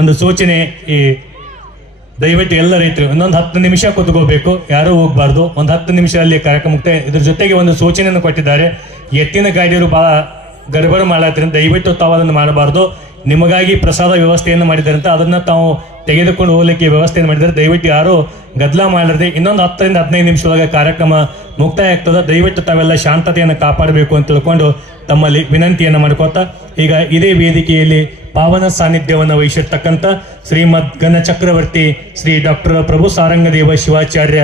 ಒಂದು ಸೂಚನೆ ಈ ದಯವಿಟ್ಟು ಎಲ್ಲ ರೈತರು ಇನ್ನೊಂದು ಹತ್ತು ನಿಮಿಷ ಕೂತ್ಕೋಬೇಕು, ಯಾರೂ ಹೋಗ್ಬಾರ್ದು. ಒಂದು ಹತ್ತು ನಿಮಿಷ ಅಲ್ಲಿ ಕಾರ್ಯಕ್ರಮ ಮುಕ್ತಾಯ ಇದ್ರ ಜೊತೆಗೆ ಒಂದು ಸೂಚನೆಯನ್ನು ಕೊಟ್ಟಿದ್ದಾರೆ. ಎತ್ತಿನ ಗಾಡಿಯರು ಭಾಳ ಗರ್ಭರ ಮಾಡತ್ರಿಂದ ದಯವಿಟ್ಟು ತಾವು ಅದನ್ನು ಮಾಡಬಾರ್ದು. ನಿಮಗಾಗಿ ಪ್ರಸಾದ ವ್ಯವಸ್ಥೆಯನ್ನು ಮಾಡಿದ್ದಾರೆ ಅಂತ ಅದನ್ನ ತಾವು ತೆಗೆದುಕೊಂಡು ಹೋಗಲಿಕ್ಕೆ ವ್ಯವಸ್ಥೆಯನ್ನು ಮಾಡಿದ್ದಾರೆ. ದಯವಿಟ್ಟು ಯಾರು ಗದ್ದಲ ಮಾಡಲಾರದೆ ಇನ್ನೊಂದು ಹತ್ತರಿಂದ ಹದಿನೈದು ನಿಮಿಷದೊಳಗೆ ಕಾರ್ಯಕ್ರಮ ಮುಕ್ತಾಯ ಆಗ್ತದೆ ದಯವಿಟ್ಟು ತಾವೆಲ್ಲ ಶಾಂತತೆಯನ್ನು ಕಾಪಾಡಬೇಕು ಅಂತ ತಿಳ್ಕೊಂಡು ತಮ್ಮಲ್ಲಿ ವಿನಂತಿಯನ್ನು ಮಾಡ್ಕೋತಾ, ಈಗ ಇದೇ ವೇದಿಕೆಯಲ್ಲಿ ಪಾವನ ಸಾನ್ನಿಧ್ಯವನ್ನು ವಹಿಸಿರ್ತಕ್ಕಂಥ ಶ್ರೀಮದ್ ಘನ ಚಕ್ರವರ್ತಿ ಶ್ರೀ ಡಾಕ್ಟರ್ ಪ್ರಭು ಸಾರಂಗದೇವ ಶಿವಾಚಾರ್ಯ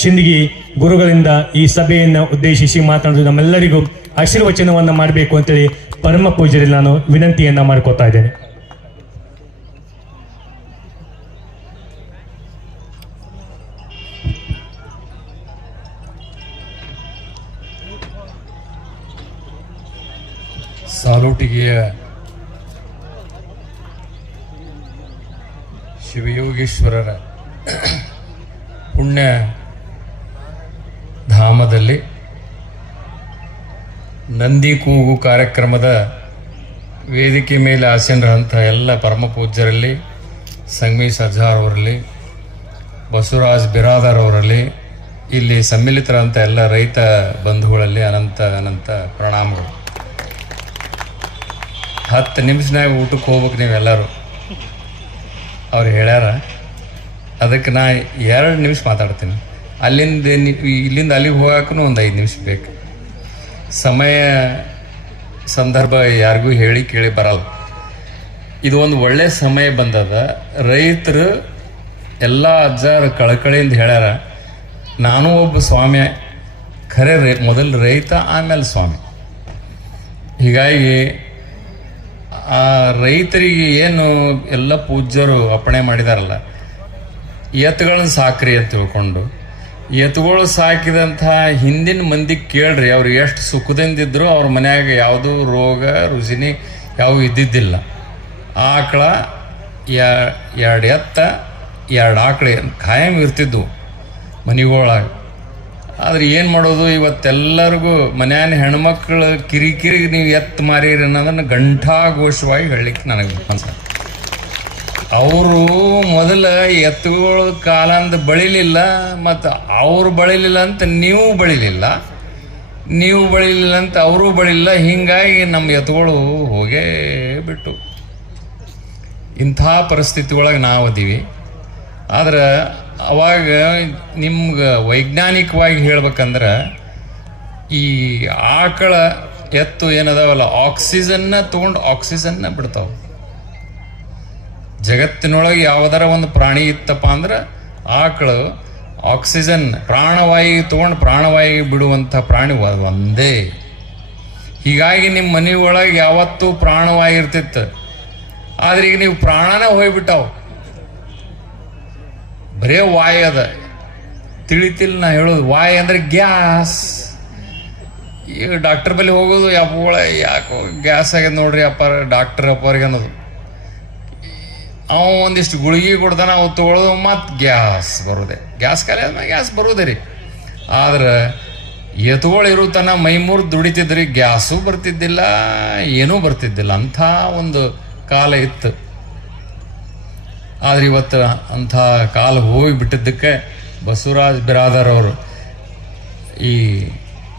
ಶಿಂದಗಿ ಗುರುಗಳಿಂದ ಈ ಸಭೆಯನ್ನು ಉದ್ದೇಶಿಸಿ ಮಾತನಾಡುವುದು ನಮ್ಮೆಲ್ಲರಿಗೂ ಆಶೀರ್ವಚನವನ್ನು ಮಾಡಬೇಕು ಅಂತೇಳಿ ಪರಮ ಪೂಜರಲ್ಲಿ ನಾನು ವಿನಂತಿಯನ್ನ ಮಾಡ್ಕೋತಾ ಇದ್ದೇನೆ. ಶಿವಯೋಗೀಶ್ವರರ ಪುಣ್ಯ ಧಾಮದಲ್ಲಿ ನಂದಿ ಕೂಗು ಕಾರ್ಯಕ್ರಮದ ವೇದಿಕೆ ಮೇಲೆ ಆಸೀನರಂಥ ಎಲ್ಲ ಪರಮ ಪೂಜ್ಯರಲ್ಲಿ, ಸಂಗಮಿ ಸರ್ಜಾರ್ ಅವರಲ್ಲಿ, ಬಸವರಾಜ್ ಬಿರಾದಾರ್ ಅವರಲ್ಲಿ, ಇಲ್ಲಿ ಸಮ್ಮಿಲಿತರಂಥ ಎಲ್ಲ ರೈತ ಬಂಧುಗಳಲ್ಲಿ ಅನಂತ ಅನಂತ ಪ್ರಣಾಮಗಳು. ಹತ್ತು ನಿಮಿಷನಾಗ ಊಟಕ್ಕೆ ಹೋಗ್ಬೇಕು ನೀವೆಲ್ಲರೂ. ಅವ್ರು ಹೇಳ್ಯಾರ, ಅದಕ್ಕೆ ನಾ ಎರಡು ನಿಮಿಷ ಮಾತಾಡ್ತೀನಿ. ಅಲ್ಲಿಂದ ಇಲ್ಲಿಂದ ಅಲ್ಲಿಗೆ ಹೋಗಕ್ಕೂ ಒಂದು ಐದು ನಿಮಿಷ ಬೇಕು. ಸಮಯ, ಸಂದರ್ಭ ಯಾರಿಗೂ ಹೇಳಿ ಕೇಳಿ ಬರಲ್ಲ. ಇದು ಒಂದು ಒಳ್ಳೆ ಸಮಯ ಬಂದದ. ರೈತರು ಎಲ್ಲ ಅಜ್ಜಾರು ಕಳಕಳಿಯಿಂದ ಹೇಳ್ಯಾರ, ನಾನು ಒಬ್ಬ ಸ್ವಾಮಿ, ಖರೆ ರೈ, ಮೊದಲು ರೈತ, ಆಮೇಲೆ ಸ್ವಾಮಿ. ಹೀಗಾಗಿ ಆ ರೈತರಿಗೆ ಏನು ಎಲ್ಲ ಪೂಜ್ಯರು ಅಪ್ಪಣೆ ಮಾಡಿದಾರಲ್ಲ, ಎತ್ತುಗಳನ್ನ ಸಾಕ್ರಿ ಅಂತ ತಿಳ್ಕೊಂಡು, ಎತ್ತುಗಳು ಸಾಕಿದಂಥ ಹಿಂದಿನ ಮಂದಿ ಕೇಳ್ರಿ, ಅವ್ರು ಎಷ್ಟು ಸುಖದಿಂದಿದ್ರು ಅವ್ರ ಮನ್ಯಾಗ ಯಾವುದೂ ರೋಗ, ರುಜಿನಿ ಯಾವ ಇದ್ದಿದ್ದಿಲ್ಲ. ಆಕಳ ಎರಡು ಎತ್ತ, ಎರಡು ಆಕಳ ಖಾಯಂ ಇರ್ತಿದ್ವು ಮನೆಗೊಳಗೆ. ಆದ್ರೆ ಏನು ಮಾಡೋದು? ಇವತ್ತೆಲ್ಲರಿಗೂ ಮನ್ಯಾನ ಹೆಣ್ಮಕ್ಳು ಕಿರಿಕಿರಿ ನೀವು ಎತ್ತು ಮಾರೀರಿ ಅನ್ನೋದನ್ನು ಘಂಟಾಘೋಷವಾಗಿ ಹೇಳಲಿಕ್ಕೆ ನನಗೆ ಅನ್ಸ ಅವರು ಮೊದಲ ಎತ್ತುಗಳ ಕಾಲಂದ ಬಳಿಲಿಲ್ಲ, ಮತ್ತು ಅವ್ರು ಬಳಿಲಿಲ್ಲ ಅಂತ ನೀವು ಬಳಿಲಿಲ್ಲ. ನೀವು ಬಳಿಲಿಲ್ಲ ಅಂತ ಅವರು ಬಳಿಲಿಲ್ಲ, ಹಿಂಗಾಗಿ ನಮ್ಮ ಎತ್ತುಗಳು ಹೋಗೇ ಬಿಟ್ಟು. ಇಂಥ ಪರಿಸ್ಥಿತಿ ಒಳಗೆ ನಾವು ಅದೀವಿ. ಆದ್ರೆ ಅವಾಗ ನಿಮ್ಗೆ ವೈಜ್ಞಾನಿಕವಾಗಿ ಹೇಳ್ಬೇಕಂದ್ರೆ ಈ ಆಕಳ ಎತ್ತು ಏನದಾವಲ್ಲ ಆಕ್ಸಿಜನ್ನ ತೊಗೊಂಡು ಆಕ್ಸಿಜನ್ನ ಬಿಡ್ತಾವ. ಜಗತ್ತಿನೊಳಗೆ ಯಾವ್ದಾರ ಒಂದು ಪ್ರಾಣಿ ಇತ್ತಪ್ಪ ಅಂದ್ರೆ ಆಕಳು. ಆಕ್ಸಿಜನ್ ಪ್ರಾಣವಾಯು ತಗೊಂಡು ಪ್ರಾಣವಾಯು ಬಿಡುವಂಥ ಪ್ರಾಣಿ ಒಂದೇ. ಹೀಗಾಗಿ ನಿಮ್ಮ ಮನೆ ಒಳಗೆ ಯಾವತ್ತೂ ಪ್ರಾಣವಾಯು ಇರ್ತಿತ್ತು. ಆದ್ರೆ ಈಗ ನೀವು ಪ್ರಾಣನೇ ಹೋಗ್ಬಿಟ್ಟಾವು. ಬರೇ ವಾಯ್ ಅದ. ತಿಳಿತಿಲ್ಲ ನಾ ಹೇಳೋದು. ವಾಯ್ ಅಂದ್ರೆ ಗ್ಯಾಸ್. ಈಗ ಡಾಕ್ಟರ್ ಬಳಿ ಹೋಗೋದು ಯಪ್ಪಗಳ ಯಾಕೋ ಗ್ಯಾಸ್ ಆಗ್ಯದ ನೋಡ್ರಿ ಅಪ್ಪ ಡಾಕ್ಟರ್ ಅಪ್ಪರಿಗೆ ಅನ್ನೋದು. ಅವ ಒಂದಿಷ್ಟು ಗುಳಿಗೆ ಕೊಡ್ತಾನೆ, ಅವು ತಗೊಳ್ಳೋದು ಮತ್ತೆ ಗ್ಯಾಸ್ ಬರೋದೆ. ಗ್ಯಾಸ್ ಖಾಲಿ ಆದ್ಮೇಲೆ ಗ್ಯಾಸ್ ಬರೋದೇ ರೀ. ಆದ್ರೆ ಎತ್ತುಗಳು ಇರೋ ತನ ಮೈಮೂರು ದುಡಿತಿದ್ರಿ, ಗ್ಯಾಸು ಬರ್ತಿದ್ದಿಲ್ಲ, ಏನೂ ಬರ್ತಿದ್ದಿಲ್ಲ. ಅಂಥ ಒಂದು ಕಾಲ ಇತ್ತು. ಆದ್ರೆ ಇವತ್ತು ಅಂಥ ಕಾಲ ಹೋಗಿ ಬಿಟ್ಟಿದ್ದಕ್ಕೆ ಬಸವರಾಜ್ ಬಿರಾದರ್ ಅವರು ಈ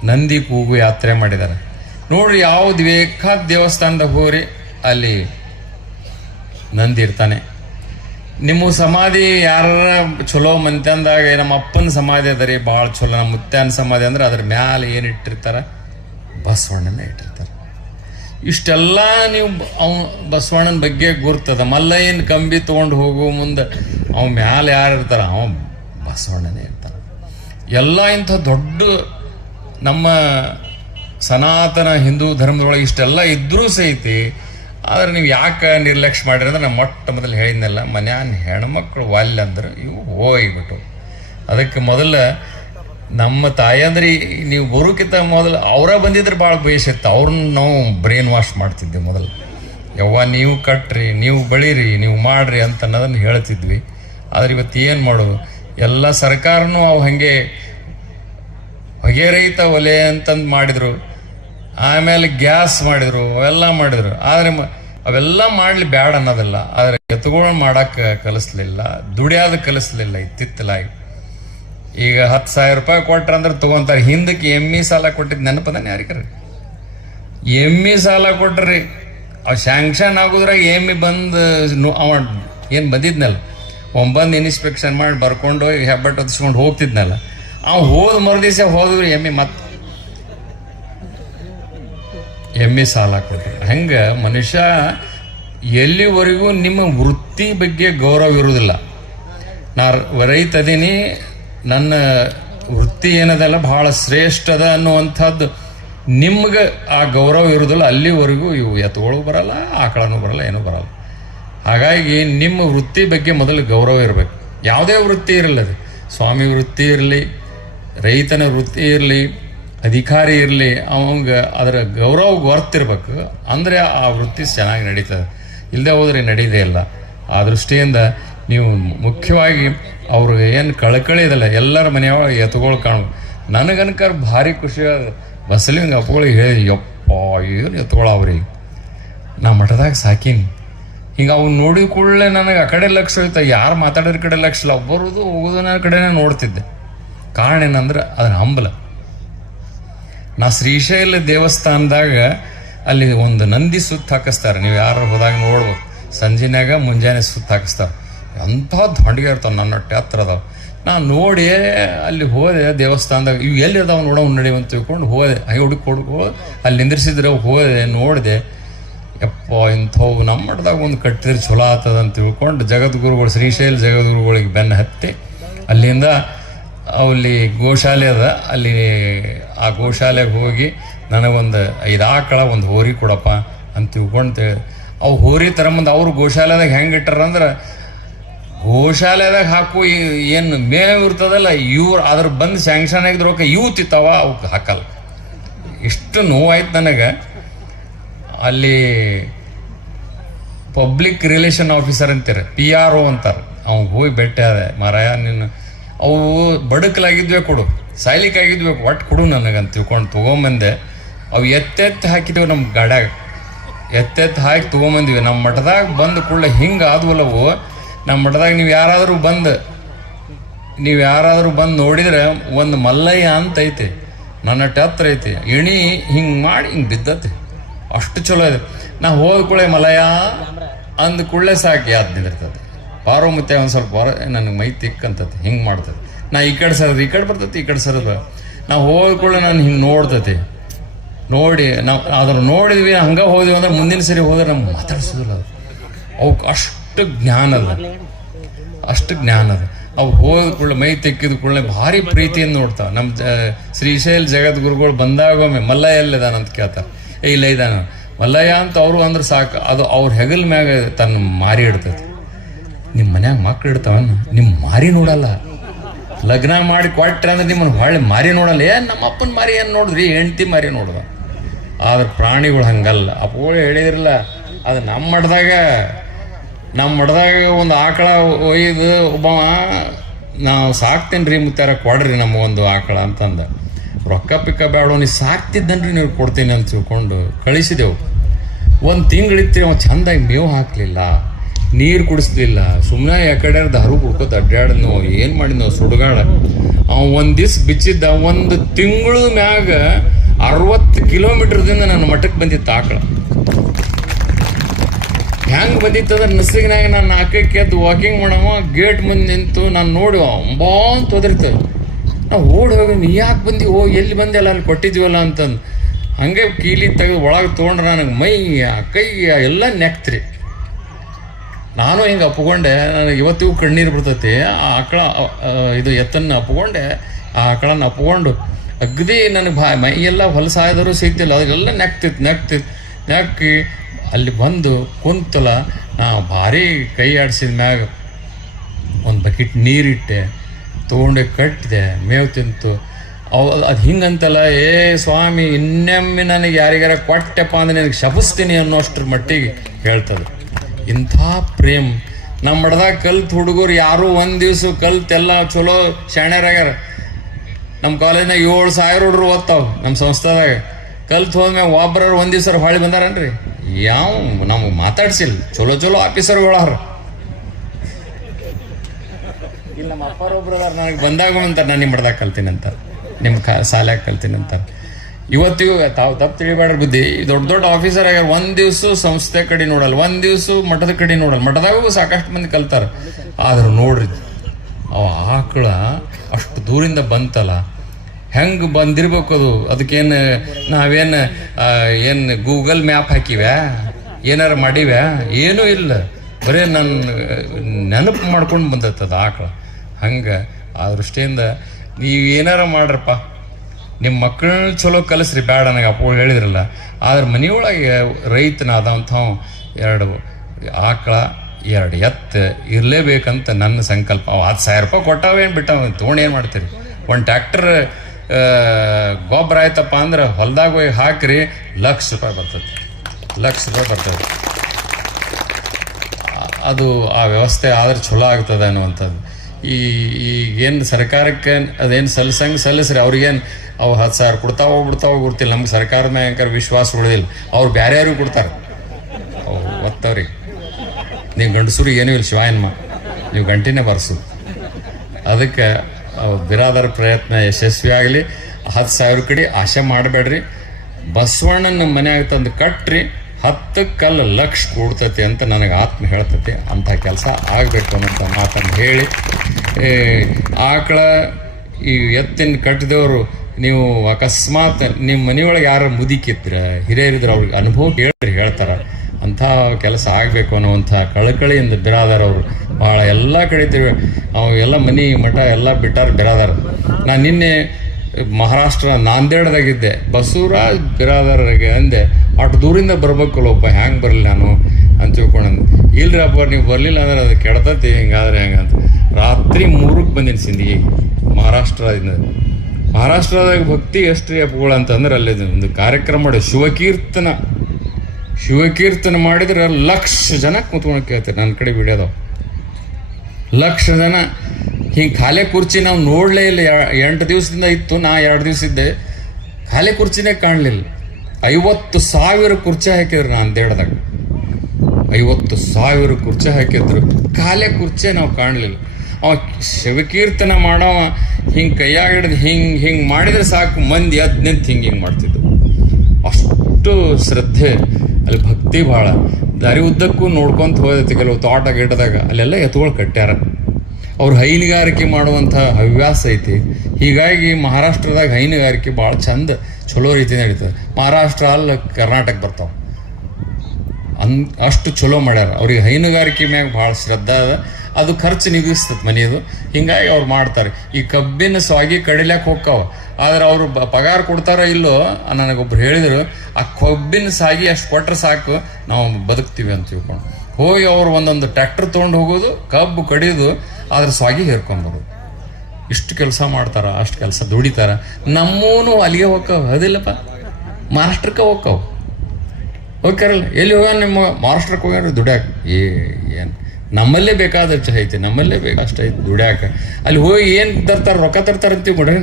ನಂದಿ ಕೂಗು ಯಾತ್ರೆ ಮಾಡಿದ್ದಾರೆ. ನೋಡ್ರಿ ಯಾವ್ದು ಬೇಕಾದ ದೇವಸ್ಥಾನದಾಗ ಹೋಗ್ರಿ ಅಲ್ಲಿ ನಂದಿ ಇರ್ತಾನೆ. ನಿಮ್ಮ ಸಮಾಧಿ ಯಾರ ಚಲೋ ಮಂತ್ಯಂದಾಗ ನಮ್ಮ ಅಪ್ಪನ ಸಮಾಧಿ ಅದ ರೀ, ಭಾಳ ಚಲೋ. ನಮ್ಮ ಮುತ್ಯಾನ ಸಮಾಧಿ ಅಂದ್ರೆ ಅದ್ರ ಮ್ಯಾಲೆ ಏನು ಇಟ್ಟಿರ್ತಾರ? ಬಸವಣ್ಣನ ಇಟ್ಟಿರ್ತಾರೆ. ಇಷ್ಟೆಲ್ಲ ನೀವು ಅವ ಬಸವಣ್ಣನ ಬಗ್ಗೆ ಗುರ್ತದ. ಮಲ್ಲಯ್ಯನ ಕಂಬಿ ತೊಗೊಂಡು ಹೋಗೋ ಮುಂದೆ ಅವ ಮ್ಯಾಲೆ ಯಾರು ಇರ್ತಾರ? ಅವ ಬಸವಣ್ಣನೇ ಇರ್ತಾರೆ ಎಲ್ಲ ಇಂಥ ದೊಡ್ಡ ನಮ್ಮ ಸನಾತನ ಹಿಂದೂ ಧರ್ಮದೊಳಗೆ ಇಷ್ಟೆಲ್ಲ ಇದ್ರೂ ಸಹಿತಿ, ಆದ್ರೆ ನೀವು ಯಾಕೆ ನಿರ್ಲಕ್ಷ್ಯ ಮಾಡಿರಿ ಅಂದ್ರೆ ನಾನು ಮೊಟ್ಟ ಮೊದಲು ಹೇಳಿದ್ನಲ್ಲ, ಮನ್ಯಾನ ಹೆಣ್ಮಕ್ಳು ವಾಲ್ಯ ಅಂದ್ರೆ ಇವು ಹೋಗ್ಬಿಟ್ಟು ಅದಕ್ಕೆ ಮೊದಲ ನಮ್ಮ ತಾಯಂದ್ರಿ ನೀವು ಬರೋಕ್ಕಿಂತ ಮೊದಲು ಅವರ ಬಂದಿದ್ರೆ ಭಾಳ ಬೇಸಿತ್ತು ಅವ್ರನ್ನ ನಾವು ಬ್ರೈನ್ ವಾಶ್ ಮಾಡ್ತಿದ್ವಿ ಮೊದಲು. ಯವ್ವ, ನೀವು ಕಟ್ರಿ, ನೀವು ಬಳಿರಿ, ನೀವು ಮಾಡ್ರಿ ಅಂತ ಅನ್ನೋದನ್ನು ಹೇಳ್ತಿದ್ವಿ. ಆದ್ರೆ ಇವತ್ತು ಏನು ಮಾಡೋದು? ಎಲ್ಲ ಸರ್ಕಾರನೂ ಅವು ಹಾಗೆ ಹೊಗೆ ರಹಿತ ಒಲೆ ಅಂತಂದು ಮಾಡಿದ್ರು. ಆಮೇಲೆ ಗ್ಯಾಸ್ ಮಾಡಿದ್ರು, ಅವೆಲ್ಲ ಮಾಡಿದ್ರು. ಆದರೆ ಅವೆಲ್ಲ ಮಾಡಲಿ ಬ್ಯಾಡ ಅನ್ನೋದಲ್ಲ. ಆದರೆ ಎತ್ತುಗಳನ್ನ ಮಾಡಕ್ಕೆ ಕಲಿಸ್ಲಿಲ್ಲ, ದುಡಿಯೋದು ಕಲಿಸ್ಲಿಲ್ಲ ಇತ್ತಿತ್ತಲಾಗಿ. ಈಗ ಹತ್ತು ಸಾವಿರ ರೂಪಾಯಿ ಕೊಟ್ರ ಅಂದ್ರೆ ತಗೊಂತಾರೆ. ಹಿಂದಕ್ಕೆ ಎಮ್ಮಿ ಸಾಲ ಕೊಟ್ಟಿದ್ದು ನೆನಪದನ ಯಾರಿಗಾರ? ಎಮ್ಮಿ ಸಾಲ ಕೊಟ್ರಿ. ಅವ್ ಶಾಂಕ್ಷನ್ ಆಗುದ್ರಾಗ ಎಮ್ಮಿ ಬಂದು ಅವ ಏನು ಬಂದಿದ್ನಲ್ಲ? ಒಂಬಂದು ಇನ್ಸ್ಪೆಕ್ಷನ್ ಮಾಡಿ ಬರ್ಕೊಂಡು ಹೋಗಿ ಹೆಬ್ಬಟ್ಟು ಹೊತ್ಸ್ಕೊಂಡು ಹೋಗ್ತಿದ್ನಲ್ಲ? ಅವ್ ಹೋದ ಮರುದಿವಸ ಹೋದ್ರು ಎಮ್ಮಿ ಮತ್ತೆ ಎಮ್ಮೆ ಸಾಲ ಕೊಟ್ಟರು ಹಂಗೆ? ಮನುಷ್ಯ ಎಲ್ಲಿವರೆಗೂ ನಿಮ್ಮ ವೃತ್ತಿ ಬಗ್ಗೆ ಗೌರವ ಇರುವುದಿಲ್ಲ ನಾ ರೈತ ಅದೀನಿ ನನ್ನ ವೃತ್ತಿ ಏನದಲ್ಲ, ಬಹಳ ಶ್ರೇಷ್ಠದ ಅನ್ನುವಂಥದ್ದು. ನಿಮ್ಗೆ ಆ ಗೌರವ ಇರೋದಿಲ್ಲ ಅಲ್ಲಿವರೆಗೂ ಇವು ಎತ್ತುಗಳು ಬರಲ್ಲ, ಆಕಳನೂ ಬರಲ್ಲ, ಏನೂ ಬರಲ್ಲ. ಹಾಗಾಗಿ ನಿಮ್ಮ ವೃತ್ತಿ ಬಗ್ಗೆ ಮೊದಲು ಗೌರವ ಇರಬೇಕು. ಯಾವುದೇ ವೃತ್ತಿ ಇರಲಿ ಅದು. ಸ್ವಾಮಿ ವೃತ್ತಿ ಇರಲಿ, ರೈತನ ವೃತ್ತಿ ಇರಲಿ, ಅಧಿಕಾರಿ ಇರಲಿ, ಅವಂಗೆ ಅದರ ಗೌರವ ವರ್ತಿರ್ಬೇಕು. ಅಂದರೆ ಆ ವೃತ್ತಿ ಚೆನ್ನಾಗಿ ನಡೀತದೆ. ಇಲ್ಲದೆ ಹೋದರೆ ನಡೀದೇ ಇಲ್ಲ. ಆ ದೃಷ್ಟಿಯಿಂದ ನೀವು ಮುಖ್ಯವಾಗಿ ಅವರು ಏನು ಕಳಕಳಿ ಇದಲ್ಲ, ಎಲ್ಲರ ಮನೆಯೊಳಗೆ ಎತ್ತುಗಳು ಕಾಣು. ನನಗನ್ಕರ್ ಭಾರಿ ಖುಷಿ ಬಸಲಿಂಗ ಅಪ್ಪಗಳಿಗೆ ಹೇಳಿ ಯಪ್ಪ, ಏನು ಅವ್ರಿಗೆ ನಾ ಮಠದಾಗ ಸಾಕೀನಿ. ಹಿಂಗೆ ಅವ್ನು ನೋಡಿದ ಕೂಡಲೇ ನನಗೆ ಆ ಕಡೆ ಲಕ್ಷ ಹೋಯ್ತಾ ಯಾರು ಮಾತಾಡೋರ ಕಡೆ ಲಕ್ಷ ಇಲ್ಲ, ಒಬ್ಬರದು ಹೋಗೋದನ್ನ ಕಡೆನೇ ನೋಡ್ತಿದ್ದೆ. ಕಾರಣ ಏನಂದ್ರೆ ಅದನ್ನ ಹಂಬಲ. ನಾ ಶ್ರೀಶೈಲ ದೇವಸ್ಥಾನದಾಗ ಅಲ್ಲಿ ಒಂದು ನಂದಿ ಸುತ್ತ ಹಾಕಿಸ್ತಾರೆ. ನೀವು ಯಾರು ಹೋದಾಗ ನೋಡ್ಬೋದು. ಸಂಜಿನಾಗ ಮುಂಜಾನೆ ಸುತ್ತ ಹಾಕಿಸ್ತಾರೆ. ಎಂಥ ದಂಡಿಗೆ ಇರ್ತಾವೆ ನನ್ನ ಅದಾವ. ನಾ ನೋಡಿ ಅಲ್ಲಿ ಹೋದೆ ದೇವಸ್ಥಾನದಾಗ, ಇವು ಎಲ್ಲಿ ಅದಾವೆ ನೋಡೋ ನಡಿ ಅಂತ ತಿಳ್ಕೊಂಡು ಹೋದೆ. ಹಂಗೆ ಹುಡುಕ್ ಅಲ್ಲಿ ನಿಂದ್ರಿಸಿದ್ರೆ ಹೋದೆ, ನೋಡಿದೆ. ಯಪ್ಪ, ಇಂಥವು ನಮ್ಮ ಮಠದಾಗ ಒಂದು ಕಟ್ಟಿದ್ರೆ ಚಲೋ ಆತದ ಅಂತ ತಿಳ್ಕೊಂಡು ಜಗದ್ಗುರುಗಳು, ಶ್ರೀಶೈಲ ಜಗದ್ಗುರುಗಳಿಗೆ ಬೆನ್ನ ಹತ್ತಿ, ಅಲ್ಲಿಂದ ಅಲ್ಲಿ ಗೋಶಾಲೆ ಅದ. ಅಲ್ಲಿ ಆ ಗೋಶಾಲೆಗೆ ಹೋಗಿ ನನಗೊಂದು ಐದು ಆಕಳ ಒಂದು ಹೋರಿ ಕೊಡಪ್ಪ ಅಂತ ತಿಳ್ಕೊಂಡು ಅವು ಹೋರಿ ಮುಂದೆ ಅವ್ರು ಗೋಶಾಲೆದಾಗ ಹೆಂಗೆ ಇಟ್ಟಾರ ಅಂದ್ರೆ ಗೋಶಾಲೆದಾಗ ಹಾಕು ಏನು ಮೇವು ಇರ್ತದಲ್ಲ, ಇವ್ರು ಅದ್ರ ಬಂದು ಸ್ಯಾಂಕ್ಷನ್ ಆಗಿದ್ರು ರೊಕ್ಕ ಇವು ತಿತ್ತಾವ ಅವಕ್ಕೆ ಹಾಕಲ್ಲ. ಇಷ್ಟು ನೋವಾಯ್ತು ನನಗೆ. ಅಲ್ಲಿ ಪಬ್ಲಿಕ್ ರಿಲೇಷನ್ ಆಫೀಸರ್ ಅಂತಾರೆ ಪಿ ಆರ್ ಒ ಅಂತಾರೆ. ಅವ್ನಿಗೆ ಹೋಗಿ ಭೇಟಿ ಅದೆ, ಮಾರಾಯ, ನಿನ್ನ ಅವು ಬಡಕಲಾಗಿದ್ವೇ ಕೊಡು, ಸಾಯ್ಲಿಕ್ಕಾಗಿದ್ವಿ ಒಟ್ಟು ಕೊಡು ನನಗಂತ ತಿಳ್ಕೊಂಡು ತೊಗೊಂಬಂದೆ. ಅವು ಎತ್ತೆತ್ತು ಹಾಕಿದ್ವಿ ನಮ್ಮ ಗಾಡ್ಯಾಗ. ಎತ್ತೆತ್ತು ಹಾಕಿ ತೊಗೊಂಬಂದ್ವಿ. ನಮ್ಮ ಮಠದಾಗ ಬಂದ ಕೂಡಲೇ ಹಿಂಗೆ ಆದ್ವಲ್ಲವು. ನಮ್ಮ ಮಠದಾಗ ನೀವು ಯಾರಾದರೂ ಬಂದು, ನೀವು ಯಾರಾದರೂ ಬಂದು ನೋಡಿದರೆ ಒಂದು ಮಲ್ಲಯ್ಯ ಅಂತ ಐತೆ, ನನ್ನ ಟತ್ರ ಐತಿ ಇಣಿ ಹಿಂಗೆ ಮಾಡಿ ಹಿಂಗೆ ಬಿದ್ದತಿ. ಅಷ್ಟು ಚಲೋ ಇದೆ. ನಾ ಹೋದ ಕೂಡಲೇ ಮಲಯ ಅಂದ ಕೂಡಲೇ ಸಾಕಿ ಯಾವ್ದು ನಿಂದಿರ್ತದೆ ಮತ್ತೆ ಒಂದು ಸ್ವಲ್ಪ ಹೊರ ನನಗೆ ಮೈ ತಿಕ್ಕಂತತಿ ಹಿಂಗೆ ಮಾಡ್ತದೆ ನಾ ಈ ಕಡೆ ಸರದ, ಈ ಕಡೆ ಬರ್ತೈತಿ, ಈ ಕಡೆ ಸರದ. ನಾ ಹೋದ ಕೂಡಲೇ ನಾನು ಹಿಂಗೆ ನೋಡ್ತತಿ. ನೋಡಿ ನಾವು ಅದನ್ನು ನೋಡಿದ್ವಿ, ಹಂಗೆ ಹೋದ್ವಿ ಅಂದ್ರೆ ಮುಂದಿನ ಸರಿ ಹೋದ್ರೆ ನಮ್ಗೆ ಮಾತಾಡ್ಸೋದಿಲ್ಲ. ಅದು ಅಷ್ಟು ಜ್ಞಾನ ಅದ ಅಷ್ಟು ಜ್ಞಾನ ಅದ ಅವು ಹೋದ ಕೂಡಲೇ, ಮೈ ತೆಕ್ಕಿದ ಕೂಡಲೇ ಭಾರಿ ಪ್ರೀತಿಯಿಂದ ನೋಡ್ತಾವೆ ನಮ್ಮ ಶ್ರೀಶೈಲ್ ಜಗದ್ಗುರುಗಳು ಬಂದಾಗೊಮ್ಮೆ ಮಲ್ಲಯ್ಯ ಎಲ್ಲಿದಾನ ಅಂತ ಕೇಳ್ತಾರೆ. ಏ, ಇಲ್ಲ ಇದಾನ ಮಲ್ಲಯ್ಯ ಅಂತ ಅವರು ಅಂದ್ರೆ ಸಾಕು. ಅದು ಅವ್ರ ಹೆಗಲ್ ಮ್ಯಾಗ ತನ್ನ ಮಾರಿ ಇಡ್ತೈತಿ. ನಿಮ್ಮ ಮನ್ಯಾಗ ಮಕ್ಳು ಇಡ್ತಾವನ್ನ ನಿಮ್ಮ ಮಾರಿ ನೋಡಲ್ಲ. ಲಗ್ನ ಮಾಡಿ ಕೊಟ್ರೆ ಅಂದ್ರೆ ನಿಮ್ಮನ್ನು ಹೊಳ್ಳಿ ಮಾರಿ ನೋಡಲ್ಲ. ಏ ನಮ್ಮ ಅಪ್ಪನ ಮಾರಿ ಏನು ನೋಡಿದ್ರಿ? ಹೆಂಡ್ತಿ ಮಾರಿ ನೋಡ್ದ. ಆದ್ರೆ ಪ್ರಾಣಿಗಳು ಹಂಗಲ್ಲ. ಅಪ್ಪಗಳು ಹೇಳಿದ್ರಲ್ಲ, ಅದು ನಮ್ಮ ಮಠದಾಗ ನಮ್ಮ ಮಠದಾಗ ಒಂದು ಆಕಳ ಒಯ್ದು ಒಬ್ಬವ ನಾವು ಸಾಕ್ತೇನೆ ರೀ ಮುತ್ತಾರ, ಕೊಡ್ರಿ ನಮಗೊಂದು ಆಕಳ ಅಂತಂದ. ರೊಕ್ಕ ಪಿಕ್ಕ ಬೇಡ ನೀ ಸಾಕ್ತಿದ್ದನ್ರಿ, ನೀವು ಕೊಡ್ತೀನಿ ಅಂತ ತಿಳ್ಕೊಂಡು ಕಳಿಸಿದೆವು. ಒಂದು ತಿಂಗಳಿತ್ತು ಅವ ಚಂದಾಗಿ ಮೇವು ಹಾಕಲಿಲ್ಲ, ನೀರು ಕುಡಿಸ್ಲಿಲ್ಲ. ಸುಮ್ಮನೆ ಯಾಕಡೆ ದಾರು ಕುಡ್ಕೋತ ಅಡ್ಡಾಡಿದ್ನೋ ಏನು ಮಾಡಿದ್ನೋ ಸುಡುಗಾಡ. ಅವ ಒಂದು ದಿವ್ಸ ಬಿಚ್ಚಿದ್ದ, ಒಂದು ತಿಂಗಳ ಮ್ಯಾಗ ಅರವತ್ತು ಕಿಲೋಮೀಟ್ರದಿಂದ ನನ್ನ ಮಠಕ್ಕೆ ಬಂದಿತ್ತು ಆಕಳ. ಹೆಂಗ್ ಅಂದ್ರೆ ಮಿಸ್ಸಿಗ್ನಾಗ ನಾನು ನಾಲ್ಕಕ್ಕೆ ಎದ್ದು ವಾಕಿಂಗ್ ಮಾಡವ ಗೇಟ್ ಮುಂದೆ ನಿಂತು ನಾನು ನೋಡಿ ಅಂಬಾ ಅಂತ ಒದರ್ತದೆ ನಾ ಓಡಿ ಹೋಗಿ ನೀ ಯಾಕೆ ಬಂದಿ? ಓ, ಎಲ್ಲಿ ಬಂದೆಲ್ಲ ಅಲ್ಲಿ ಕೊಟ್ಟಿದ್ವಲ್ಲ ಅಂತಂದು. ಹಂಗೆ ಕೀಲಿ ತೆಗೆದು ಒಳಗೆ ತೊಗೊಂಡ್ರೆ ನನಗೆ ಮೈ, ಕೈ, ಎಲ್ಲ ನೆಕ್ತ್ರಿ. ನಾನು ಹಿಂಗೆ ಅಪ್ಕೊಂಡೆ, ನನಗೆ ಇವತ್ತಿಗೂ ಕಣ್ಣೀರು ಬಿಡ್ತೈತಿ ಆ ಆಕಳ ಇದು ಎತ್ತನ್ನು ಅಪ್ಕೊಂಡೆ, ಆ ಆಕಳನ್ನ ಅಪ್ಕೊಂಡು ಅಗ್ದಿ ನನಗೆ ಭಾ ಮೈ ಎಲ್ಲ ಹೊಲಸಾಯದರು ಸಿಗ್ತಿಲ್ಲ ಅದಕ್ಕೆಲ್ಲ ನೆಕ್ತಿತ್ತು ನೆಕ್ತಿತ್ತು ನೆಕ್ಕಿ ಅಲ್ಲಿ ಬಂದು ಕುಂತಲ ನಾ ಭಾರಿ ಕೈ ಆಡಿಸಿದ ಮ್ಯಾಗ ಒಂದು ಬಕೆಟ್ ನೀರಿಟ್ಟೆ, ತೊಗೊಂಡೆ ಕಟ್ಟಿದೆ ಮೇವು ತಿಂತು. ಅವ ಅದು ಹಿಂಗಂತಲ್ಲ ಏ ಸ್ವಾಮಿ, ಇನ್ನೊಮ್ಮೆ ನನಗೆ ಯಾರಿಗಾರ ಕೊಟ್ಟೆಪ್ಪ ಅಂದ್ರೆ ನಿನಗೆ ಶಪಿಸ್ತೀನಿ ಅನ್ನೋಷ್ಟ್ರ ಮಟ್ಟಿಗೆ ಹೇಳ್ತದೆ. ಇಂಥ ಪ್ರೇಮ್. ನಮ್ಮ ಮಡ್ದಾಗ ಕಲ್ತು ಹುಡುಗರು ಯಾರು ಒಂದು ದಿವ್ಸ ಕಲ್ತೆಲ್ಲ ಚಲೋ ಶಾಣ್ಯರಾಗ್ಯಾರ. ನಮ್ಮ ಕಾಲೇಜ್ನಾಗ ಏಳು ಸಾವಿರ ಹುಡುಗರು ಓದ್ತಾವೆ ನಮ್ಮ ಸಂಸ್ಥಾದಾಗ. ಕಲ್ತು ಹೋದ್ಮೇಲೆ ಒಬ್ಬರ ಒಂದು ದಿವ್ಸ ಹಾಳಿ ಬಂದಾರನ್ರಿ? ಯಾವ ನಾವು ಮಾತಾಡ್ಸಿಲ್ಲ. ಚಲೋ ಚಲೋ ಆಫೀಸರ್ಗಳಾರ ಇಲ್ಲಿ, ನಮ್ಮ ಅಪ್ಪಾರೊಬ್ರು ನನಗೆ ಬಂದಾಗ ಅಂತ ನಾನು ನಿಮ್ಮ ಮಾಡ್ದಾಗ ಕಲ್ತೀನಿ ಅಂತಾರೆ. ನಿಮ್ಮ ಕಾ ಶಾಲ್ಯಾಗ ಕಲ್ತೀನಿ ಅಂತಾರೆ. ಇವತ್ತಿಗೂ ತಾವು ತಪ್ಪು ತಿಳಿಬೇಡ್ರಿ ಬುದ್ಧಿ ದೊಡ್ಡ ದೊಡ್ಡ ಆಫೀಸರ್ ಆಗ್ಯಾರ, ಒಂದು ದಿವ್ಸ ಸಂಸ್ಥೆ ಕಡೆ ನೋಡಲ್ಲ, ಒಂದು ದಿವ್ಸ ಮಠದ ಕಡೆ ನೋಡಲ್ಲ, ಮಠದಾಗೂ ಸಾಕಷ್ಟು ಮಂದಿ ಕಲ್ತಾರ. ಆದ್ರೆ ನೋಡ್ರಿ, ಅವ ಆಕಳ ಅಷ್ಟು ದೂರಿಂದ ಬಂತಲ್ಲ ಹೆಂಗ್ ಬಂದಿರ್ಬೇಕು ಅದು? ಅದಕ್ಕೇನು ನಾವೇನು ಏನು ಗೂಗಲ್ ಮ್ಯಾಪ್ ಹಾಕಿವ್ಯಾ? ಏನಾರ ಮಾಡಿವ್ಯಾ? ಏನೂ ಇಲ್ಲ. ಬರೀ ನನ್ನ ನೆನಪು ಮಾಡ್ಕೊಂಡು ಬಂದತ್ತದ ಆಕಳ. ಹಂಗೆ, ಆ ದೃಷ್ಟಿಯಿಂದ ನೀವು ಏನಾರ ಮಾಡ್ರಪ್ಪ. ನಿಮ್ಮ ಮಕ್ಕಳನ್ನ ಚಲೋ ಕಲಿಸ್ರಿ ಬೇಡ ನನಗೆ ಅಪ್ಪ ಹೇಳಿದ್ರಲ್ಲ. ಆದ್ರೆ ಮನೆಯೊಳಗೆ ರೈತನಾದಂಥ ಎರಡು, ಆಕಳ ಎರಡು ಎತ್ತ ಇರಲೇಬೇಕಂತ ನನ್ನ ಸಂಕಲ್ಪ. ಅವು ಹತ್ತು ಸಾವಿರ ರೂಪಾಯಿ ಕೊಟ್ಟಾವೇನು ಬಿಟ್ಟಾವ? ತೊಗೊಂಡು ಏನು ಮಾಡ್ತೀರಿ? ಒಂದು ಟ್ಯಾಕ್ಟರ್ ಗೊಬ್ಬರ ಆಯ್ತಪ್ಪ ಅಂದ್ರೆ ಹೊಲ್ದಾಗ ಹೋಗಿ ಹಾಕ್ರಿ, ಲಕ್ಷ ರೂಪಾಯಿ ಬರ್ತದೆ. ಲಕ್ಷ ರೂಪಾಯಿ ಬರ್ತದೆ. ಅದು ಆ ವ್ಯವಸ್ಥೆ ಆದ್ರೆ ಚಲೋ ಆಗ್ತದೆ ಅನ್ನುವಂಥದ್ದು. ಈ, ಈಗೇನು ಸರ್ಕಾರಕ್ಕೆ ಅದೇನು ಸಲ್ಸಂಗೆ ಸಲ್ಲಿಸ್ರಿ, ಅವ್ರಿಗೇನು ಅವು ಹತ್ತು ಸಾವಿರ ಕೊಡ್ತಾವ ಬಿಡ್ತಾವ ಗೊತ್ತಿಲ್ಲ ನಮ್ಗೆ ಸರ್ಕಾರದ ಮ್ಯಾಂಕರ್ ವಿಶ್ವಾಸ ಉಳಿದಿಲ್ಲ. ಅವ್ರು ಬೇರೆ ಯಾರಿಗೂ ಕೊಡ್ತಾರೆ. ಅವು ನೀವು ಗಂಡಸರು ಏನೂ ಇಲ್ಲ ಶಿವಾಯನ್ಮ ನೀವು ಗಂಟಿನೇ ಬರ್ಸು. ಅದಕ್ಕೆ ಬಿರಾದರ ಪ್ರಯತ್ನ ಯಶಸ್ವಿ ಆಗಲಿ ಹತ್ತು ಸಾವಿರ ಕಡೆ ಆಶೆ ಮಾಡಬೇಡ್ರಿ. ಬಸವಣ್ಣನ ಮನ್ಯಾಗ ತಂದು ಕಟ್ರಿ, ಹತ್ತು ಕಲ್ಲು ಲಕ್ಷ ಕೂಡ್ತತಿ ಅಂತ ನನಗೆ ಆತ್ಮ ಹೇಳ್ತತಿ ಅಂಥ ಕೆಲಸ ಆಗಬೇಕು ಅನ್ನೋಂಥ ಮಾತನ್ನು ಹೇಳಿ. ಆಕಳ ಈ ಎತ್ತಿನ ಕಟ್ಟಿದವರು, ನೀವು ಅಕಸ್ಮಾತ್ ನಿಮ್ಮ ಮನೆಯೊಳಗೆ ಯಾರು ಮುದಿಕಿದ್ರ, ಹಿರಿಯರಿದ್ರೆ ಅವ್ರಿಗೆ ಅನುಭವ ಕೇಳ್ರಿ ಹೇಳ್ತಾರೆ. ಅಂಥ ಕೆಲಸ ಆಗಬೇಕು ಅನ್ನುವಂಥ ಕಳಕಳಿಯಿಂದ ಬಿರಾದಾರ ಅವರು ಭಾಳ ಎಲ್ಲ ಕಡೆ ತಿಳಿ ಅವೆಲ್ಲ ಮನಿ ಮಠ ಎಲ್ಲ ಬಿಟ್ಟಾರ ಬಿರಾದಾರ. ನಾನು ನಿನ್ನೆ ಮಹಾರಾಷ್ಟ್ರ ನಾಂದೇಡ್ದಾಗಿದ್ದೆ. ಬಸವರಾಜ್ ಬಿರಾದಾರಿಗೆ ಅಂದೆ, ಅಷ್ಟು ದೂರಿಂದ ಬರ್ಬೇಕಲ್ಲಪ್ಪ, ಹ್ಯಾಂಗೆ ಬರಲಿ ನಾನು? ಅಂತ ತಿಳ್ಕೊಂಡಂದು. ಇಲ್ರಿ ಅಪ್ಪ, ನೀವು ಬರಲಿಲ್ಲ ಅಂದ್ರೆ ಅದು ಕೆಡ್ತತಿ, ಹಿಂಗಾದ್ರೆ ಹೆಂಗಂತ ರಾತ್ರಿ ಮೂರಕ್ಕೆ ಬಂದೀನಿ ಸಿಂಧಿಗೆ ಮಹಾರಾಷ್ಟ್ರದಿಂದ. ಮಹಾರಾಷ್ಟ್ರದಾಗ ಭಕ್ತಿ ಎಷ್ಟ್ರಿ ಅಪ್ಪಗಳು ಅಂತಂದ್ರೆ ಅಲ್ಲಿ ಒಂದು ಕಾರ್ಯಕ್ರಮ ಮಾಡಿ, ಶಿವಕೀರ್ತನ. ಶಿವಕೀರ್ತನ ಮಾಡಿದ್ರೆ ಲಕ್ಷ ಜನ ಕೂತ್ಕೊಂಡು ಕೇಳ್ತಾರೆ. ನನ್ನ ಕಡೆ ವಿಡಿಯೋದವು ಲಕ್ಷ ಜನ. ಹಿಂಗೆ ಖಾಲಿ ಕುರ್ಚಿ ನಾವು ನೋಡಲೇ ಇಲ್ಲ. ಎಂಟು ದಿವಸದಿಂದ ಇತ್ತು, ನಾ ಎರಡು ದಿವಸ ಇದ್ದೆ. ಖಾಲಿ ಕುರ್ಚಿನೇ ಕಾಣಲಿಲ್ಲ. ಐವತ್ತು ಸಾವಿರ ಕುರ್ಚಿ ಹಾಕಿದ್ರು ನಾನು ದೇಡ್ದಾಗ ಐವತ್ತು ಸಾವಿರ ಕುರ್ಚಿ ಹಾಕಿದ್ರು. ಖಾಲಿ ಕುರ್ಚಿ ನಾವು ಕಾಣಲಿಲ್ಲ. ಅವ ಶಿವಕೀರ್ತನ ಮಾಡೋ ಹಿಂಗೆ ಕೈಯಾಗ ಹಿಡಿದು ಹಿಂಗೆ ಹಿಂಗೆ ಮಾಡಿದರೆ ಸಾಕು. ಮಂದಿ ಎದ್ದು ನಿಂತು ಹಿಂಗೆ ಹಿಂಗೆ ಮಾಡ್ತಿದ್ದು ಅಷ್ಟು ಶ್ರದ್ಧೆ, ಅಲ್ಲಿ ಭಕ್ತಿ ಭಾಳ. ದಾರಿ ಉದ್ದಕ್ಕೂ ನೋಡ್ಕೊಂತ ಹೋದೈತಿ ಕೆಲವು ತೋಟ ಗಿಡದಾಗ. ಅಲ್ಲೆಲ್ಲ ಎತ್ತುಗಳು ಕಟ್ಟ್ಯಾರ. ಅವ್ರು ಹೈನುಗಾರಿಕೆ ಮಾಡುವಂಥ ಹವ್ಯಾಸ ಐತಿ. ಹೀಗಾಗಿ ಮಹಾರಾಷ್ಟ್ರದಾಗ ಹೈನುಗಾರಿಕೆ ಭಾಳ ಚಂದ, ಚಲೋ ರೀತಿ ನಡೀತದೆ. ಮಹಾರಾಷ್ಟ್ರ ಅಲ್ಲ ಕರ್ನಾಟಕ ಬರ್ತಾವ. ಅನ್, ಅಷ್ಟು ಚಲೋ ಮಾಡ್ಯಾರ. ಅವ್ರಿಗೆ ಹೈನುಗಾರಿಕೆ ಮ್ಯಾಗ ಭಾಳ ಶ್ರದ್ಧಾ ಅದ. ಅದು ಖರ್ಚು ನಿಗಿಸ್ತದೆ ಮನೆಯದು ಹಿಂಗಾಗಿ ಅವ್ರು ಮಾಡ್ತಾರೆ. ಈ ಕಬ್ಬಿನ ಸ್ವಾಗಿ ಕಡಿಲಾಕ ಹೋಗ್ತಾವ ಆದ್ರೆ ಅವರು ಪಗಾರ ಕೊಡ್ತಾರ ಇಲ್ಲೋ ನನಗೊಬ್ರು ಹೇಳಿದ್ರು, ಆ ಕಬ್ಬಿನ ಸಾಗಿ ಅಷ್ಟು ಕೊಟ್ರೆ ಸಾಕು, ನಾವು ಬದುಕ್ತೀವಿ ಅಂತ ತಿಳ್ಕೊಂಡು. ಹೋಗಿ ಅವ್ರು ಒಂದೊಂದು ಟ್ರ್ಯಾಕ್ಟರ್ ತೊಗೊಂಡು ಹೋಗೋದು, ಕಬ್ಬು ಕಡಿಯೋದು ಅದ್ರ ಸ್ವಾಗಿ ಹೇರ್ಕೊಂಬರೋದು ಇಷ್ಟು ಕೆಲಸ ಮಾಡ್ತಾರ, ಅಷ್ಟು ಕೆಲಸ ದುಡಿತಾರ. ನಮ್ಮೂನು ಅಲ್ಲಿಗೆ ಹೋಗ್ತಾವ ಅದಿಲ್ಲಪ್ಪ ಮಹಾರಾಷ್ಟ್ರಕ್ಕೆ ಹೋಗ್ತಾವ ಹೋಗ್ಯಾರಲ್ಲ ಎಲ್ಲಿ ಹೋಗ ನಿಮ್ಮ ಮಹಾರಾಷ್ಟ್ರಕ್ಕೆ ಹೋಗ್ಯಾರ ದುಡ್ಯಾಕ? ಏ, ಏನು? ನಮ್ಮಲ್ಲೇ ಬೇಕಾದಷ್ಟು ಐತಿ, ನಮ್ಮಲ್ಲೇ ಬೇಕಷ್ಟು ಐತಿ ದುಡ್ಯಾಕ. ಅಲ್ಲಿ ಹೋಗಿ ಏನು ತರ್ತಾರೆ, ರೊಕ್ಕ ತರ್ತಾರೆ ಅಂತೀವಿ ಬಿಡ್ರಿ.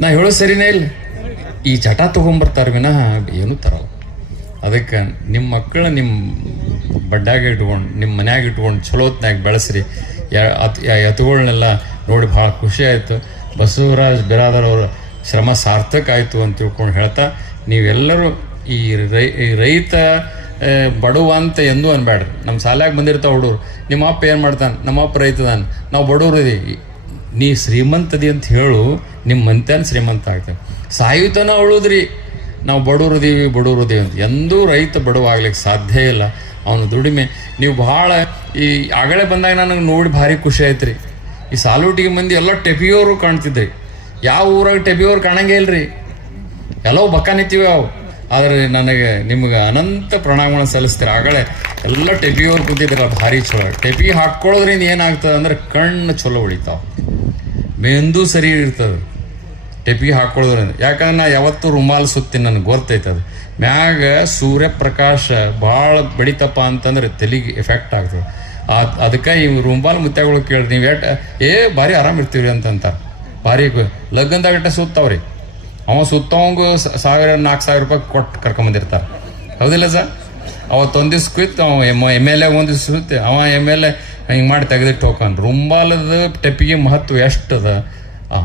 ನಾ ಹೇಳೋ ಸರಿನೇ ಇಲ್ಲ. ಈ ಚಟ ತೊಗೊಂಬರ್ತಾರ ವಿನಃ ಏನು ತರಲ್ಲ. ಅದಕ್ಕೆ ನಿಮ್ಮ ಮಕ್ಕಳ ನಿಮ್ಮ ಬಡ್ಡಾಗ ಇಟ್ಕೊಂಡು ನಿಮ್ಮ ಮನ್ಯಾಗ ಇಟ್ಕೊಂಡು ಚಲೋತ್ನಾಗ ಬೆಳೆಸ್ರಿ. ಎತ್ತುಗಳನ್ನೆಲ್ಲ ನೋಡಿ ಭಾಳ ಖುಷಿ ಆಯಿತು. ಬಸವರಾಜ್ ಅವರ ಶ್ರಮ ಸಾರ್ಥಕ ಆಯಿತು ಅಂತ ತಿಳ್ಕೊಂಡು ಹೇಳ್ತಾ ನೀವೆಲ್ಲರೂ ಈ ರೈ ರೈತ ಬಡವ ಅಂತ ಎಂದೂ ಅನ್ಬೇಡ್ರಿ ನಮ್ಮ ಶಾಲ್ಯಾಗ ಬಂದಿರ್ತಾವೆ ಹುಡುಗರು ನಿಮ್ಮ ಅಪ್ಪ ಏನು ಮಾಡ್ತಾನೆ? ನಮ್ಮ ಅಪ್ಪ ರೈತದಾನ. ನಾವು ಬಡವರು ಇದೀವಿ. ನೀ ಶ್ರೀಮಂತದಿ ಅಂತ ಹೇಳು ನಿಮ್ಮ ಮಂತ್ಯಾನ ಶ್ರೀಮಂತ ಆಗ್ತದೆ ಸಾಯುತನ ಉಳುದ್ರಿ. ನಾವು ಬಡವ್ರದೀವಿ ಬಡವ್ರದೀವಿ ಅಂತ. ಎಂದೂ ರೈತ ಬಡವ ಆಗ್ಲಿಕ್ಕೆ ಸಾಧ್ಯ ಇಲ್ಲ. ಅವನು ದುಡಿಮೆ. ನೀವು ಭಾಳ ಈ ಆಗಳೆ ಬಂದಾಗ ನನಗೆ ನೋಡಿ ಭಾರಿ ಖುಷಿ ಆಯ್ತು ಈ ಸಾಲೂಟಿಗೆ ಮಂದಿ ಎಲ್ಲ ಟೆಪಿಯೋರು ಕಾಣ್ತಿದ್ರಿ. ಯಾವ ಊರಾಗ ಟೆಪಿಯೋರು ಕಾಣಂಗೇ ಇಲ್ರಿ. ಎಲ್ಲವೂ ಬಕ್ಕ ನಿಂತೀವಿ ಅವು ಆದರೆ ನನಗೆ ನಿಮ್ಗೆ ಅನಂತ ಪ್ರಣಾಮಗಳನ್ನು ಸಲ್ಲಿಸ್ತೀರ. ಆಗಲೇ ಎಲ್ಲ ಟೆಪಿಯವ್ರು ಕೂತಿದ್ರಲ್ಲ ಭಾರಿ ಚಲೋ. ಟೆಪಿ ಹಾಕ್ಕೊಳ್ಳೋದ್ರಿಂದ ಏನಾಗ್ತದೆ ಅಂದ್ರೆ ಕಣ್ಣು ಚಲೋ ಉಳಿತಾವ. ಮೆಂದು ಸರಿ ಇರ್ತದೆ. ಟೆಪಿ ಹಾಕೊಳ್ಳೋದ್ರಿಂದ ಯಾಕಂದ್ರೆ ನಾ ಯಾವತ್ತೂ ರುಮಾಲ್ ಸುತ್ತಿ ನನಗೆ ಗೊತ್ತೈತೆ ಅದು. ಮ್ಯಾಗ ಸೂರ್ಯಪ್ರಕಾಶ ಭಾಳ ಬೆಳಿತಪ್ಪ ಅಂತಂದ್ರೆ ತಲೆಗೆ ಎಫೆಕ್ಟ್ ಆಗ್ತದೆ. ಅದಕ್ಕೆ ಈ ರುಮಾಲ್ ಮುತ್ತೆಗಳು ಕೇಳಿ ನೀವು ಏ, ಭಾರಿ ಆರಾಮ ಇರ್ತೀವಿ ಅಂತಂತ ಭಾರಿ ಲಗ್ನದಾಗಟ್ಟ ಸುತ್ತಾವ್ರಿ? ಅವ ಸುತ್ತವಂಗ ಸಾವಿರ ನಾಲ್ಕು ಸಾವಿರ ರೂಪಾಯಿ ಕೊಟ್ಟು ಕರ್ಕೊಂಬಂದಿರ್ತಾರೆ. ಹೌದಿಲ್ಲ ಸರ್? ಅವತ್ತೊಂದು ದಿವ್ಸ ಕುಯ್ತು ಅವ ಎಂ ಎಂ ಎಲ್ ಎ ಒಂದು ದಿವ್ಸ ಕುಯ್ತು ಅವ ಎಂ ಎಲ್ ಎ ಹಿಂಗೆ ಮಾಡಿ ತೆಗೆದಿಟ್ಟು ಟೋಕನ್. ರುಂಬಾಲದ ಟೆಪ್ಪಿಗೆ ಮಹತ್ವ ಎಷ್ಟು ಅದ?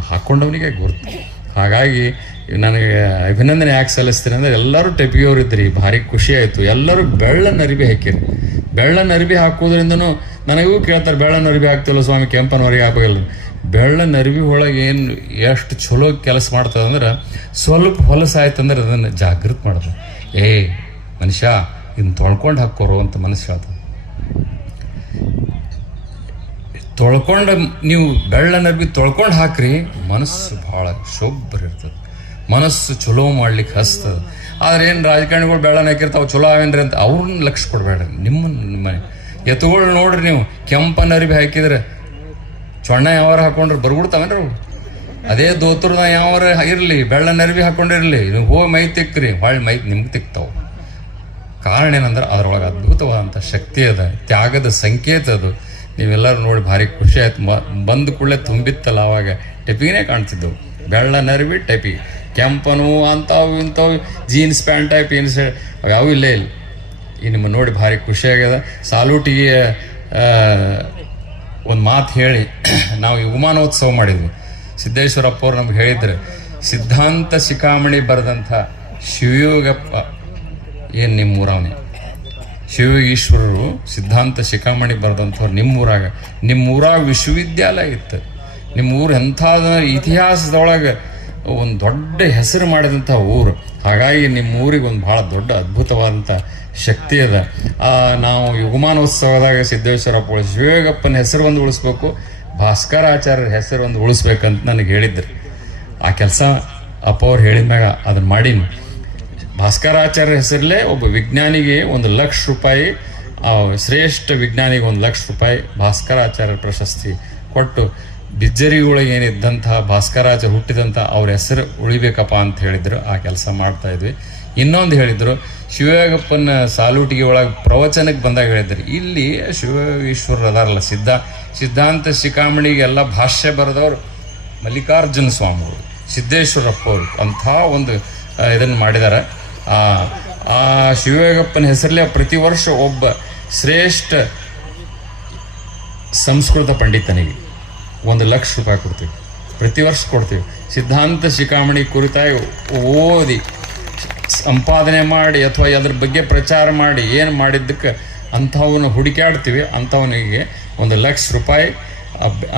ಹಾಕೊಂಡವನಿಗೆ ಗುರುತು. ಹಾಗಾಗಿ ನನಗೆ ಅಭಿನಂದನೆ ಯಾಕೆ ಸಲ್ಲಿಸ್ತೀನಿ ಅಂದ್ರೆ, ಎಲ್ಲರೂ ಟೆಪಿಗೆಯವ್ರು ಇದ್ರಿ, ಭಾರಿ ಖುಷಿ ಆಯಿತು. ಎಲ್ಲರೂ ಬೆಳ್ಳನ ಅರಿಬಿ ಹಾಕಿರಿ. ಬೆಳ್ಳನ ಅರಿಬಿ ಹಾಕೋದ್ರಿಂದನೂ ನನಗೂ ಕೇಳ್ತಾರೆ ಬೆಳ್ಳನ ಅರಿಬಿ ಹಾಕ್ತಿಲ್ಲ ಸ್ವಾಮಿ, ಕೆಂಪನವರಿಗೆ ಹಾಕೋಲ್ಲ ಬೆಳ್ಳನ ಅರಿಬಿ ಒಳಗೆ ಏನು ಎಷ್ಟು ಚಲೋ ಕೆಲಸ ಮಾಡ್ತದೆ ಅಂದ್ರೆ ಸ್ವಲ್ಪ ಹೊಲಸಾಯ್ತಂದ್ರೆ ಅದನ್ನು ಜಾಗೃತಿ ಮಾಡ್ತದೆ ಏ, ಮನುಷ್ಯ ಇನ್ನು ತೊಳ್ಕೊಂಡು ಹಾಕೋರು ಅಂತ ಮನಸ್ಸು ಹೇಳ್ತದೆ ತೊಳ್ಕೊಂಡು ನೀವು ಬೆಳ್ಳನ ಅರ್ಬಿ ತೊಳ್ಕೊಂಡು ಹಾಕ್ರಿ, ಮನಸ್ಸು ಭಾಳ ಶೋಭ್ರ ಇರ್ತದೆ. ಮನಸ್ಸು ಚಲೋ ಮಾಡ್ಲಿಕ್ಕೆ ಹಸ್ತದ. ಆದ್ರೆ ಏನು ರಾಜಕಾರಣಿಗಳು ಬೆಳ್ಳನ ಹಾಕಿರ್ತಾವೆ, ಚಲೋ ಆವೇನ್ರಿ ಅಂತ ಅವ್ರನ್ನ ಲಕ್ಷ ಕೊಡಬೇಡ. ನಿಮ್ಮ ನಿಮ್ಮ ಎತ್ತುಗಳು ನೋಡ್ರಿ ನೀವು ಕೆಂಪನ ಅರಿಬಿ ಹಾಕಿದ್ರೆ ಚೊಣ್ಣ ಯಾವಾರ ಹಾಕೊಂಡ್ರೆ ಬರ್ಬಿಡ್ತಾವೇನ್ರಿ ಅವು ಅದೇ ದೋತ್ರದ ಯಾವಾರ ಇರಲಿ, ಬೆಳ್ಳ ಅರ್ವಿ ಹಾಕೊಂಡಿರ್ಲಿ ನೀವು ಹೋಗಿ ಮೈ ತಿಕ್ಕ್ರಿ ಹೊಳ್ಳಿ ಮೈ ನಿಮ್ಗೆ ತಿಕ್ತಾವೆ. ಕಾರಣ ಏನಂದ್ರೆ ಅದರೊಳಗೆ ಅದ್ಭುತವಾದಂಥ ಶಕ್ತಿ ಅದ, ತ್ಯಾಗದ ಸಂಕೇತ ಅದು. ನೀವೆಲ್ಲರೂ ನೋಡಿ ಭಾರಿ ಖುಷಿ ಆಯ್ತು. ಬಂದ ಕೂಡಲೇ ತುಂಬಿತ್ತಲ್ಲ ಅವಾಗ. ಟೆಪಿನೇ ಕಾಣ್ತಿದ್ದವು. ಬೆಳ್ಳ ನರ್ವಿ, ಟೆಪಿ. ಕೆಂಪನು ಅಂಥವು ಇಂಥವು, ಜೀನ್ಸ್ ಪ್ಯಾಂಟ್ ಟೈಪ್, ಜೀನ್ಸ್ ಯಾವ ಇಲ್ಲೇ ಇಲ್ಲ. ಈ ನಿಮ್ಮ ನೋಡಿ ಭಾರಿ ಖುಷಿ ಆಗ್ಯದ. ಸಾಲೂಟಿಗೆ ಒಂದು ಮಾತು ಹೇಳಿ, ನಾವು ಈ ಉಮಾನೋತ್ಸವ ಮಾಡಿದ್ವಿ. ಸಿದ್ದೇಶ್ವರಪ್ಪ ಅವ್ರು ನಮ್ಗೆ ಹೇಳಿದ್ರೆ, ಸಿದ್ಧಾಂತ ಶಿಖಾಮಣಿ ಬರೆದಂಥ ಶಿವಯೋಗಪ್ಪ, ಏನು ನಿಮ್ಮ ಶಿವ ಶಿವಯೋಗೀಶ್ವರರು ಸಿದ್ಧಾಂತ ಶಿಖಾಮಣಿ ಬರೆದಂಥವ್ರು ನಿಮ್ಮೂರಾಗ ನಿಮ್ಮೂರಾಗ ವಿಶ್ವವಿದ್ಯಾಲಯ ಇತ್ತು. ನಿಮ್ಮ ಊರು ಎಂಥದ ಇತಿಹಾಸದೊಳಗೆ ಒಂದು ದೊಡ್ಡ ಹೆಸರು ಮಾಡಿದಂಥ ಊರು. ಹಾಗಾಗಿ ನಿಮ್ಮ ಊರಿಗೆ ಒಂದು ಭಾಳ ದೊಡ್ಡ ಅದ್ಭುತವಾದಂಥ ಶಕ್ತಿ ಅದ. ನಾವು ಯುಗಮಾನೋತ್ಸವದಾಗ ಸಿದ್ದೇಶ್ವರಪ್ಪ ಶಿವಯೋಗಪ್ಪನ ಹೆಸರು ಒಂದು ಉಳಿಸ್ಬೇಕು ಭಾಸ್ಕರಾಚಾರ್ಯರ ಹೆಸರು ಒಂದು ಉಳಿಸ್ಬೇಕಂತ ನನಗೆ ಹೇಳಿದ್ರು. ಆ ಕೆಲಸ ಅಪ್ಪ ಅವ್ರು ಹೇಳಿದ್ಮ್ಯಾಗ ಅದನ್ನ ಮಾಡೀನಿ. ಭಾಸ್ಕರಾಚಾರ್ಯ ಹೆಸರಲ್ಲೇ ಒಬ್ಬ ವಿಜ್ಞಾನಿಗೆ ಒಂದು ಲಕ್ಷ ರೂಪಾಯಿ ಶ್ರೇಷ್ಠ ವಿಜ್ಞಾನಿಗೆ ಒಂದು ಲಕ್ಷ ರೂಪಾಯಿ ಭಾಸ್ಕರಾಚಾರ್ಯ ಪ್ರಶಸ್ತಿ ಕೊಟ್ಟು ಬಿಜ್ಜರಿ ಏನಿದ್ದಂತಹ ಭಾಸ್ಕರಾಜ ಹುಟ್ಟಿದಂಥ ಅವ್ರ ಹೆಸರು ಉಳಿಬೇಕಪ್ಪ ಅಂತ ಹೇಳಿದ್ರು, ಆ ಕೆಲಸ ಮಾಡ್ತಾ ಇದ್ವಿ. ಇನ್ನೊಂದು ಹೇಳಿದರು, ಶಿವಯೋಗಪ್ಪನ ಸಾಲೂಟಿಗೆ ಒಳಗೆ ಪ್ರವಚನಕ್ಕೆ ಬಂದಾಗ ಹೇಳಿದ್ರು, ಇಲ್ಲಿ ಶಿವಯೋಗೀಶ್ವರರು ಅದಾರಲ್ಲ ಸಿದ್ಧ, ಸಿದ್ಧಾಂತ ಶಿಖಾಮಣಿಗೆ ಎಲ್ಲ ಭಾಷ್ಯ ಬರೆದವರು ಮಲ್ಲಿಕಾರ್ಜುನ ಸ್ವಾಮಿಗಳು, ಸಿದ್ದೇಶ್ವರಪ್ಪ ಅವರು, ಅಂಥ ಒಂದು ಇದನ್ನು ಮಾಡಿದ್ದಾರೆ ಆ ಶಿವಯೋಗಪ್ಪನ ಹೆಸರಲ್ಲೇ ಪ್ರತಿ ವರ್ಷ ಒಬ್ಬ ಶ್ರೇಷ್ಠ ಸಂಸ್ಕೃತ ಪಂಡಿತನಿಗೆ. ಒಂದು ಲಕ್ಷ ರೂಪಾಯಿ ಕೊಡ್ತೀವಿ. ಪ್ರತಿ ವರ್ಷ ಕೊಡ್ತೀವಿ. ಸಿದ್ಧಾಂತ ಶಿಖಾಮಣಿ ಕುರಿತಾಗಿ ಓದಿ ಸಂಪಾದನೆ ಮಾಡಿ ಅಥವಾ ಅದ್ರ ಬಗ್ಗೆ ಪ್ರಚಾರ ಮಾಡಿ ಏನು ಮಾಡಿದ್ದಕ್ಕೆ ಅಂಥವನ್ನು ಹುಡುಕಾಡ್ತೀವಿ ಅಂಥವನಿಗೆ ಒಂದು ಲಕ್ಷ ರೂಪಾಯಿ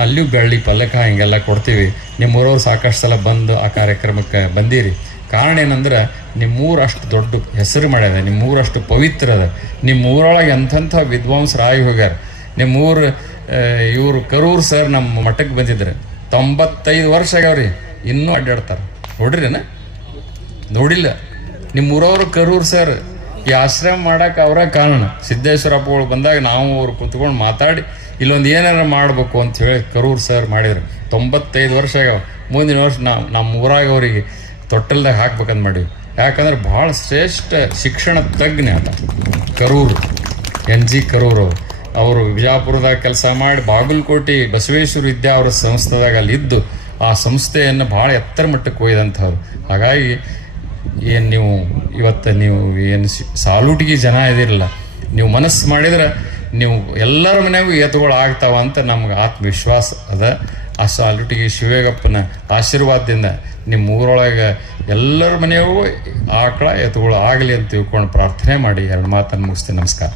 ಅಲ್ಲಿಯೂ ಬೆಳ್ಳಿ ಪಲ್ಲಕ ಹಿಂಗೆಲ್ಲ ಕೊಡ್ತೀವಿ. ನಿಮ್ಮೂರವ್ರು ಸಾಕಷ್ಟು ಸಲ ಬಂದು ಆ ಕಾರ್ಯಕ್ರಮಕ್ಕೆ ಬಂದಿರಿ. ಕಾರಣ ಏನಂದ್ರೆ ನಿಮ್ಮೂರು ಅಷ್ಟು ದೊಡ್ಡ ಹೆಸರು ಮಾಡ್ಯದ ನಿಮ್ಮೂರು ಅಷ್ಟು ಪವಿತ್ರ ಅದ. ನಿಮ್ಮೂರೊಳಗೆ ಎಂಥ ವಿದ್ವಾಂಸರಾಗಿ ಹೋಗ್ಯಾರ. ನಿಮ್ಮೂರು ಇವರು ಕರೂರ್ ಸರ್ ನಮ್ಮ ಮಠಕ್ಕೆ ಬಂದಿದ್ರು ತೊಂಬತ್ತೈದು ವರ್ಷ ಆಗ್ಯಾವ್ರಿ. ಇನ್ನೂ ಅಡ್ಡಾಡ್ತಾರೆ. ನೋಡ್ರಿನ ನೋಡಿಲ್ಲ. ನಿಮ್ಮ ಊರವರು ಕರೂರ್ ಸರ್ ಈ ಆಶ್ರಮ ಮಾಡಕ್ಕೆ ಅವರ ಕಾರಣ ಸಿದ್ದೇಶ್ವರಪ್ಪಗಳು ಬಂದಾಗ ನಾವು ಅವ್ರು ಕುತ್ಕೊಂಡು ಮಾತಾಡಿ, ಇಲ್ಲೊಂದು ಏನಾರ ಮಾಡಬೇಕು ಅಂತ ಹೇಳಿ ಕರೂರ್ ಸರ್ ಮಾಡಿದ್ರು. ತೊಂಬತ್ತೈದು ವರ್ಷ ಆಗ್ಯಾವ. ಮುಂದಿನ ವರ್ಷ ನಾವು ನಮ್ಮ ಊರಾಗ ಅವರಿಗೆ ತೊಟ್ಟಲ್ದಾಗ ಹಾಕ್ಬೇಕಂತ ಮಾಡೀವಿ. ಯಾಕಂದ್ರೆ ಭಾಳ ಶ್ರೇಷ್ಠ ಶಿಕ್ಷಣ ತಜ್ಞ ಆತ ಕರೂರು, ಎನ್ ಜಿ ಕರೂರು ಅವರು ವಿಜಾಪುರದಾಗ ಕೆಲಸ ಮಾಡಿ ಬಾಗಲಕೋಟೆ ಬಸವೇಶ್ವರ ವಿದ್ಯಾ ಅವರ ಸಂಸ್ಥೆದಾಗ ಅಲ್ಲಿ ಇದ್ದು ಆ ಸಂಸ್ಥೆಯನ್ನು ಭಾಳ ಎತ್ತರ ಮಟ್ಟಕ್ಕೆ ಒಯ್ದಂಥವ್ರು. ಹಾಗಾಗಿ ಏನು ನೀವು ಇವತ್ತು ನೀವು ಏನು ಸಾಲೂಟಿಗೆ ಜನ ಇದಿರಲ್ಲ, ನೀವು ಮನಸ್ಸು ಮಾಡಿದ್ರೆ ನೀವು ಎಲ್ಲರ ಮನೆಗೂ ಎತ್ತುಗಳು ಆಗ್ತಾವ ಅಂತ ನಮ್ಗೆ ಆತ್ಮವಿಶ್ವಾಸ ಅದ. ಆ ಸಾಲುಟಿಗೆ ಶಿವೇಗಪ್ಪನ ಆಶೀರ್ವಾದದಿಂದ ನಿಮ್ಮ ಊರೊಳಗೆ ಎಲ್ಲರ ಮನೆಯವೂ ಆಕಳ ಎತ್ತುಗಳು ಆಗಲಿ ಅಂತ ತಿಳ್ಕೊಂಡು ಪ್ರಾರ್ಥನೆ ಮಾಡಿ. ಎರಡು ಮಾತನ್ನು ಮುಗಿಸ್ತೀನಿ. ನಮಸ್ಕಾರ.